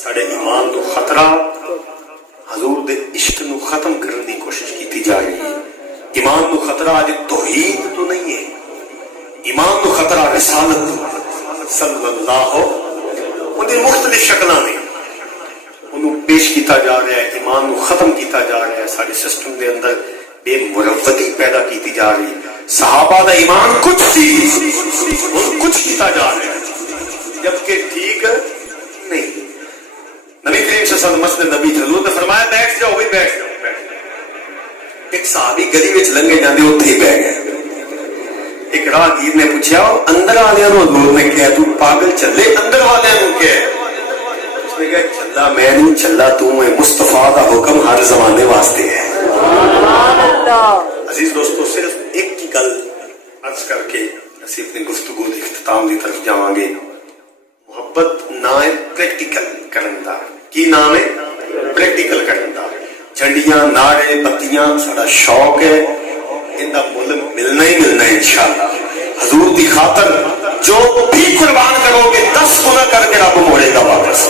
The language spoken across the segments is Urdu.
سارے ایمان نو خطرہ حضور دے عشق نو ختم کرنے دی کوشش کی جا رہی ہے. ایمان نو خطرہ آج توحید تو نہیں ہے، ایمان نو خطرہ رسالت صلی اللہ ان دی مختلف شکلوں نے انہوں پیش کیتا جا رہا ہے، ایمان نو ختم کیتا جا رہا ہے. سارے سسٹم دے اندر بے مروتی پیدا کیتی جا رہی ہے. صحابہ دا ایمان کچھ سی ان کچھ کیتا جا رہا ہے جبکہ ٹھیک نہیں. نبی کریم صلی اللہ علیہ وسلم مسجد نبی تھے، حضور نے فرمایا بیٹھ جاؤ، بھی بیٹھ جاؤ. ایک صحابی گلی وچ لنگے جاندے اوتھے ہی بیٹھ گئے. ایک راہگیر نے پوچھا اندر والے نو، حضور نے کہا تو پاگل چلے اندر والے نو کیا ہے؟ اس نے کہا چلا میں نہیں چلا تو ہے، مصطفیٰ دا حکم ہر زمانے واسطے ہے. عزیز دوستو صرف ایک کی گل عرض کر کے اسی اپنی گفتگو کے اختتام کی طرف جاواں گے. محبت نام ہے پریکٹیکل کرن دا. کی نام ہے؟ پریکٹیکل کرن دا. جھنڈیاں نعرے بتیاں ساڈا شوق ہے، ان دا مل ملنا ہی ملنا ہے انشاءاللہ. حضور دی خاطر جو بھی قربان کرو گے 10 گنا کر کے رب موڑے گا واپس.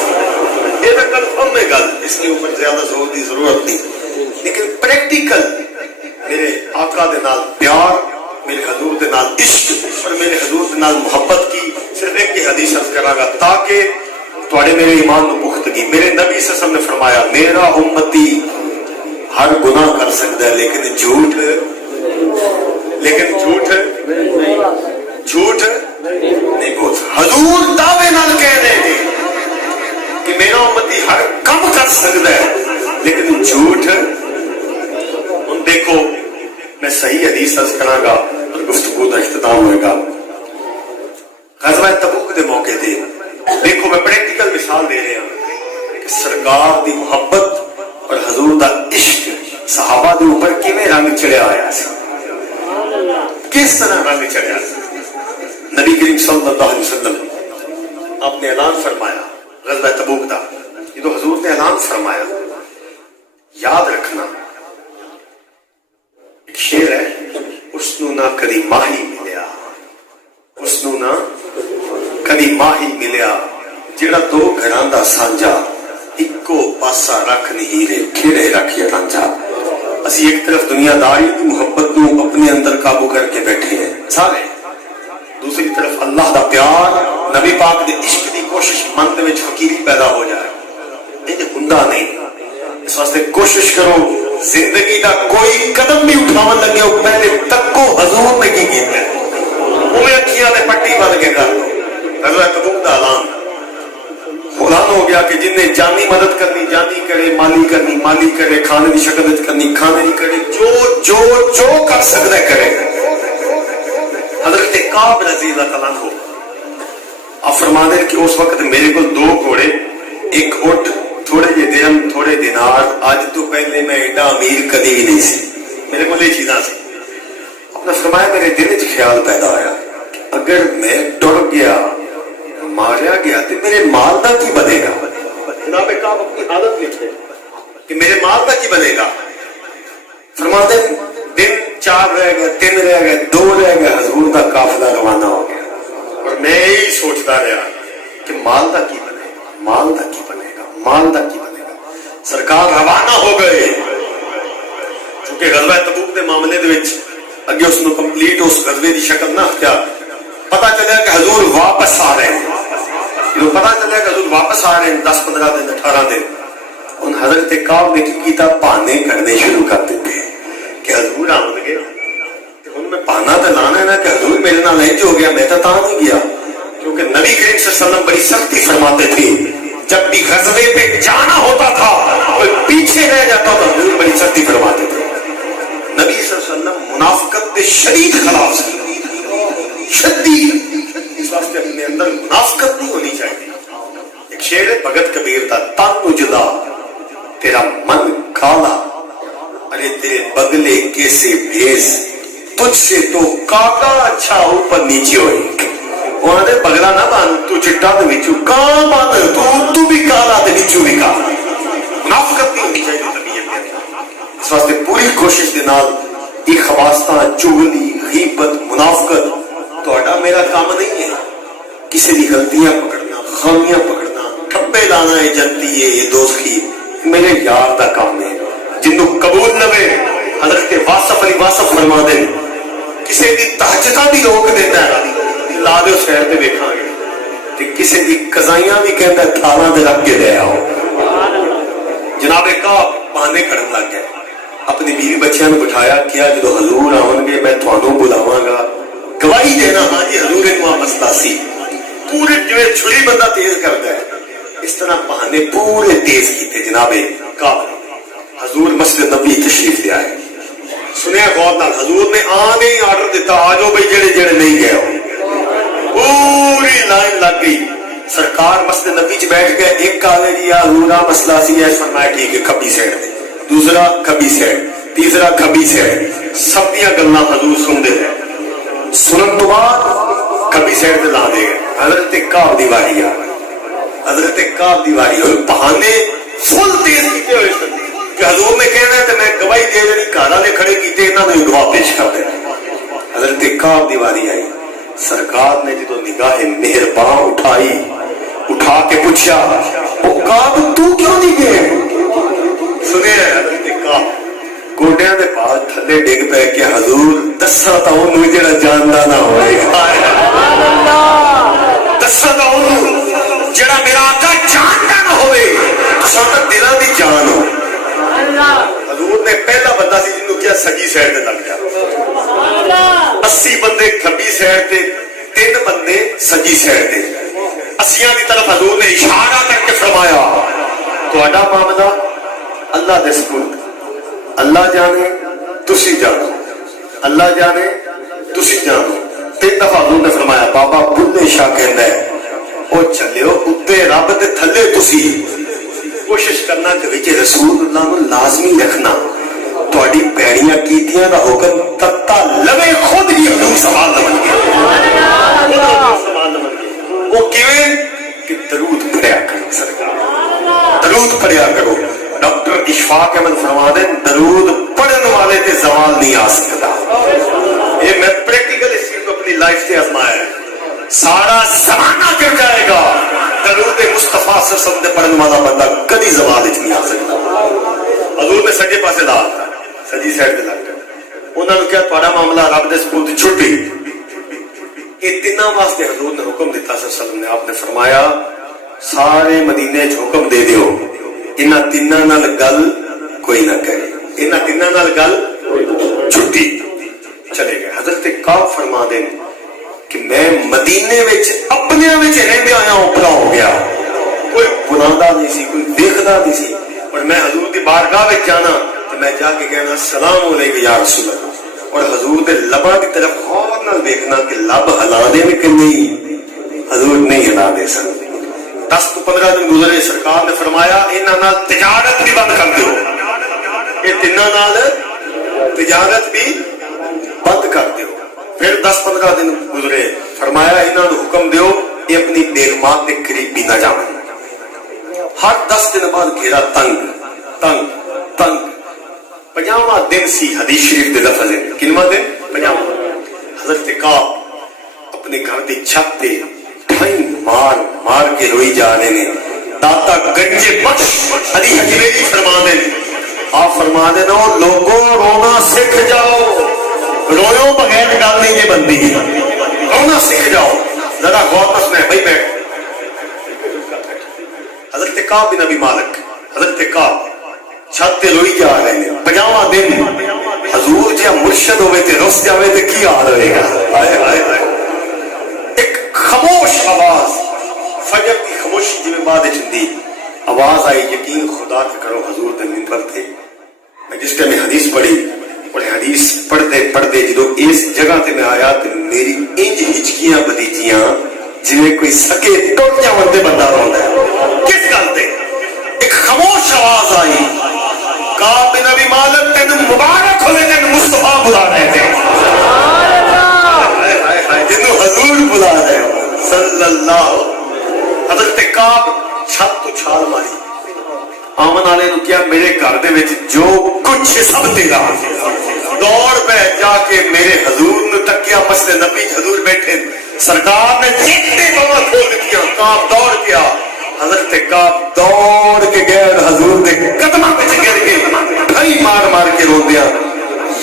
یہ تو کنفرم ہے گل، اس کے اوپر زیادہ زور دی ضرورت نہیں. لیکن پریکٹیکل میرے آقا دے نال پیار، میرے حضور دے نال عشق اور میرے حضور دے نال محبت کی صرف ایک کی حدیث عرض کراں گا تاکہ تواڈے میرے ایمان نو پختگی. میرے نبی صلی اللہ علیہ وسلم نے فرمایا میرا امتی ہر گناہ کر سکتا ہے لیکن جھوٹ نہیں بول سکتا. حضور دعوے نال کہہ رہے تھے کہ میرا امتی ہر کم کر سکتا ہے لیکن جھوٹ. ان دیکھو میں صحیح حدیث عرض کراں گا اور گفتگو کا اختتام ہوئے گا. غزوہ تبوک دے موقع تے دیکھو میں پریکٹیکل مثال دے رہا ہوں کہ سرکار دی محبت اور حضور دا عشق صحابہ دے اوپر کیویں رنگ چڑھیا ہوا سی، کس طرح رنگ چڑھیا سی. نبی کریم صلی اللہ علیہ وسلم آپ نے اعلان فرمایا غزوہ تبوک دا. یہ تو حضور نے اعلان فرمایا، یاد رکھنا ایک شعر ہے، اس نو نہ کدی ماہی ملیا، اس نو نہ کدی ماہی ملیا جڑا دو گھراں دا سانجا اکو پاسا رکھ نہیں رے کھیڑے رکھیا رانجا. اسی ایک طرف دنیا داری کی محبت نو اپنے اندر قابو کر کے بیٹھے ہیں سارے، دوسری طرف اللہ دا پیار نبی پاک دے عشق دی کوشش من دے وچ فقیری پیدا ہو جائے. یہ ہوندا نہیں. اس واسطے کوشش کرو زندگی دا کوئی قدم بھی اٹھاون لگے ہو پہلے تکو حضور نے کی کیتا ہے، اوے اکھیاں تے پٹی بن کے کر لو. غزوہ تبوک دا اعلان ہو گیا کہ جن نے جانی مدد کرنی جانی کرے، مالی کرنی مالی کرے، کھانے کی شکل کرنی کھانے کی کرے، جو کر سکتا ہے کرے. حضرت کعب رضی اللہ تعالیٰ عنہ آپ فرماتے ہیں کہ اس وقت میرے کو 2 گھوڑے، ایک اونٹ، تھوڑے جے درہم، تھوڑے دینار. آج تو پہلے میں ایڈا امیر کدی بھی نہیں سی، میرے کو یہ چیزاں سی. آپ نے فرمایا میرے دل وچ خیال پیدا ہوا اگر میں ٹر گیا ماریا گیا تو میرے مال کا کی بنے گا. جناب کعب اپنی حالت لکھتے کہ میرے مال کا کی بنے گا. فرماتے ہیں دن 4 رہ گئے، 3 رہ گئے، 2 رہ گئے، حضور کا قافلہ روانہ ہو گیا. اور میں یہی سوچتا رہا کہ مال کا کی بنے گا، مال کا کی بنے گا، مال کا کی بنے گا. سرکار روانہ ہو گئے چونکہ غزوہ تبوک کے معاملے دے وچ اگے اس نو کمپلیٹ اس غزوے دی شکل نہ اختیار. پتا چلا کہ حضور واپس آ رہے ہیں، پتا چلا کہ حضور واپس آ رہے ہیں 10-15 دن 18 دن. ان حضرت کعب نے کی تھا بہانے کرنے شروع کر دیتے کہ حضور آمد گئے. ان میں بہانا تو لانا ہے نا کہ حضور میرے نال انج ہو گیا، میں تو نہیں گیا. کیونکہ نبی کریم صلی اللہ علیہ وسلم بڑی سختی فرماتے تھے جب بھی غزوے پہ جانا ہوتا تھا کوئی پیچھے رہ جاتا تھا حضور بڑی سختی فرماتے تھے. نبی صلی اللہ علیہ وسلم منافقت کے شدید خلاف سے شدید، اس واسطے اپنے اندر منافقت نہیں ہونی چاہیے. ایک شعر ہے بھگت کبیر کا، تن اجلا تیرا من کالا، ارے تیرے بگلے کیسے بھیس، تجھ سے تو کاکا اچھا اوپر نیچے ہوئے. وہاں دے بگلا نہ بان تو چٹا دے وچوں کاں بان تو بھی کالا تے نیچوں بھی کالا. منافقت نہیں ہونی چاہیے طبیعت کے اندر. اس واسطے پوری کوشش دے نال یہ خواستاں چغلی غیبت منافقت میرا کام نہیں ہے. کسی بھی غلطیاں پکڑنا، خامیاں پکڑنا، پہ لانا ہے جنتی ہے یہ دوستی میرے یار دا کام ہے جنوں قبول نوے حضرت واصف علی واصف فرما دے کسی دی تہجداں بھی روک دیتا ہے لا دے شہر تے ویکھاں گے تے کسی دی قضائیاں بھی کہندا ہے تھالاں تے رکھ کے لے آؤ جناب کا بہانے کرن لگ گئے اپنی بیوی بچیاں نوں بٹھایا کیا جدو حضور آون گے میں تھانوں بلاواں گا گواہی دینا ہاں جی حضور ایک مسئلہ سی پورے جو چھری بندہ تیز کرتا ہے اس طرح بہانے پورے تیز کیتے جناب کا حضور مسجد نبی تشریف لے آئے سنیا غور نال حضور نے آنے ہی آرڈر دیتا آ جاؤ بھائی جڑے جڑے نہیں گئے ہو پوری لائن لگ گئی سرکار مسجد نبی چ بیٹھ گئے ایک آگے جی حضور مسئلہ سی ہے فرمایا ٹھیک ہے کھبی سائڈ تے دوسرا کھبی سائڈ تیسرا کھبی سائڈ سب دیاں گلاں حضور سنتے رہے سنن تو بعد کھبی سائڈ تے لا دے گئے حضرت کعب دی واری آ حضرت کعب دی واری ہوئی بہانے فل تیز کیتے ہوئے سن کہ حضور نے کہنا ہے کہ میں گواہی دے دینی گھر والے کھڑے کیتے انہاں نے گواہ پیش کر دینا حضرت کعب دی واری آئی سرکار نے جدو نگاہ مہرباں اٹھائی اٹھا کے پوچھا او کعب تو کیوں نہیں گئے سنے حضرت کعب گوڈیاں دے پاس تھلے ڈگ پے کہ حضور دسا تا اونوں جڑا جاندا نہ ہوئے دسا تا اونوں جڑا میرا آقا جاندا نہ ہوئے تساں تے دلاں دی جان ہو حضور نے پہلا بندہ سی جنوں کیا سجی سائڈ تے لگ جا 80 بندے کھبی سائڈ تے 3 بندے سجی سائڈ تے 80 دی طرف حضور نے اشارہ کر کے فرمایا تہاڈا معاملہ اللہ دے سپرد اللہ جانے تسی جانو اللہ جانے تسی جانو 3 دفعہ حضور نے فرمایا بابا بلے شاہ کہندا ہے او چلیو اتے رب دے تھلے تسی کوشش کرنا کہ وچ رسول اللہ نوں لازمی رکھنا تہاڈی پیڑیاں کیتیاں دا حکم تتا لوے خود ہی حضور سوال لمن گیا وہ کیویں کہ درود پڑھیا کرو سرکار درود پڑھیا کرو ڈاکٹر اشفاق احمد فرما دیں درود پڑھنے والے تے زوال نہیں آ سکتا یہ میں پریکٹیکل اس چیز کو اپنی لائف سے آزمایا ہے سارا زمانہ گر جائے گا درود مصطفیٰ صلی اللہ علیہ وسلم پڑھنے والا بندہ کدی زوال نہیں آ سکتا حضور نے سجے پاسے لا سجی سائڈ تے لگ گئے انہوں نے کیا تہاڈا معاملہ رب دے سپرد چھٹی یہ تینوں واسطے حضور نے حکم دیتا صلی اللہ علیہ وسلم نے آپ نے فرمایا سارے مدینے چ حکم دے دیو انہاں تیناں نال گل کوئی نہ کرے انہاں تیناں نال گل چھٹی چلے گئے حضرت کعب فرما دیں کہ میں مدینے وچ اپنے وچ رہندے آیا اوپرا ہو گیا کوئی بلاندا نہیں سی کوئی دیکھدا نہیں سی اور میں حضور دی بارگاہ وچ جانا تو میں جا کے کہنا السلام علیکم یا رسول اللہ اور حضور دے لباں کی طرف غور نال دیکھنا کہ لب ہلا دے کہ نہیں حضور نہیں ہلا دے سن 10 تو 15 دن گزرے سرکار نے فرمایا انہاں نال تجارت بھی بند کر دیو یہ تیناں نال تجارت بھی بند کر دیو پھر 10-15 دن گزرے فرمایا انہاں نوں حکم دیو یہ اپنی بیگمات کے قریب بھی نہ جاویں ہر 10 دن بعد گھیرا تنگ تنگ تنگ 50واں دن سی حدیث شریف دے لفظ ہے کلمہ دن 50واں حضرت کعب اپنے گھر دی چھت تے مار مار کے روئی جا رہے نے داتا گنجے بخش علی حجویری فرما دیں آپ فرما دینا لوگوں رونا سکھ جاؤ رویوں بغیر گل نہیں یہ بندی رونا سکھ جاؤ ذرا غور بس میں بھائی بیٹھ حضرت کعب بن ابی مالک حضرت کعب چھت تے روئی جا رہے ہیں 50واں دن حضور جی مرشد ہوئے تے رس جاوے تے کی حال ہوئے گا ہائے ہائے ہائے خاموش آواز فجر کی خاموشی جی میں بعد چندی آواز آئی یقین خدا کے کرو حضور دے منبر تھے میں جس ٹائم حدیث پڑھی اور حدیث پڑھتے پڑھتے جدو اس جگہ تے میں آیا تو میری انج ہچکیاں بدیجیاں جویں کوئی سکے ٹوٹ جاون تے بندہ روندا ہے کس گل تے ایک خاموش آواز آئی کعب بن ابی مالک تین مبارک ہوئے تین مصطفیٰ بلا رہے تھے جنہوں حضور بلا رہے ہو صلی اللہ حضرت کعب چھت تو چھال ماری آمن والے نو کیا میرے گھر دے وچ جو کچھ سب تیرا دوڑ پہ جا کے میرے حضور نے تکیا مسجد نبی حضور بیٹھے سرکار نے جتنے بابا کھول دیا کعب دوڑ گیا حضرت کعب دوڑ کے گئے اور حضور دے قدماں وچ گر کے بھائی مار مار کے رو دیا.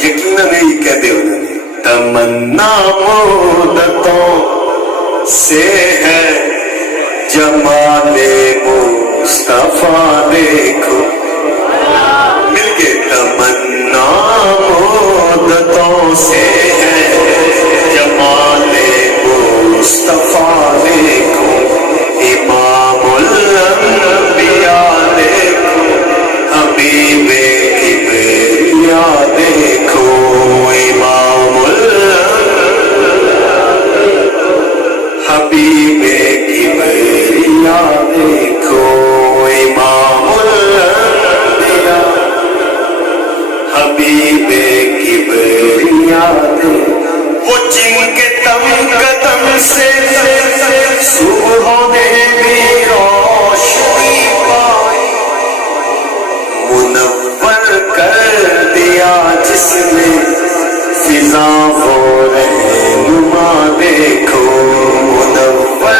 یقیناً یہی کہتے انہوں نے تمنا مدتوں سے ہے جمال مصطفیٰ دیکھو. مل کے تمنا مدتوں سے ہے جمال مصطفیٰ دیکھو. امام الانبیاء دیکھو حبیب کبریا دیکھو. امام حبیب کبریا دیکھو. امام الانبیاء حبیب کبریا دیکھو. وہ جن کے تم قدم سے صبح نے بھی روشنی پائی منور کر دیا جس نے فضا و رہنما دیکھو. منور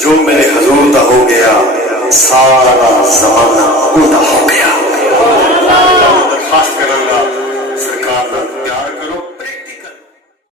جو میرے حضور دا ہو گیا سارا زمانہ ہوتا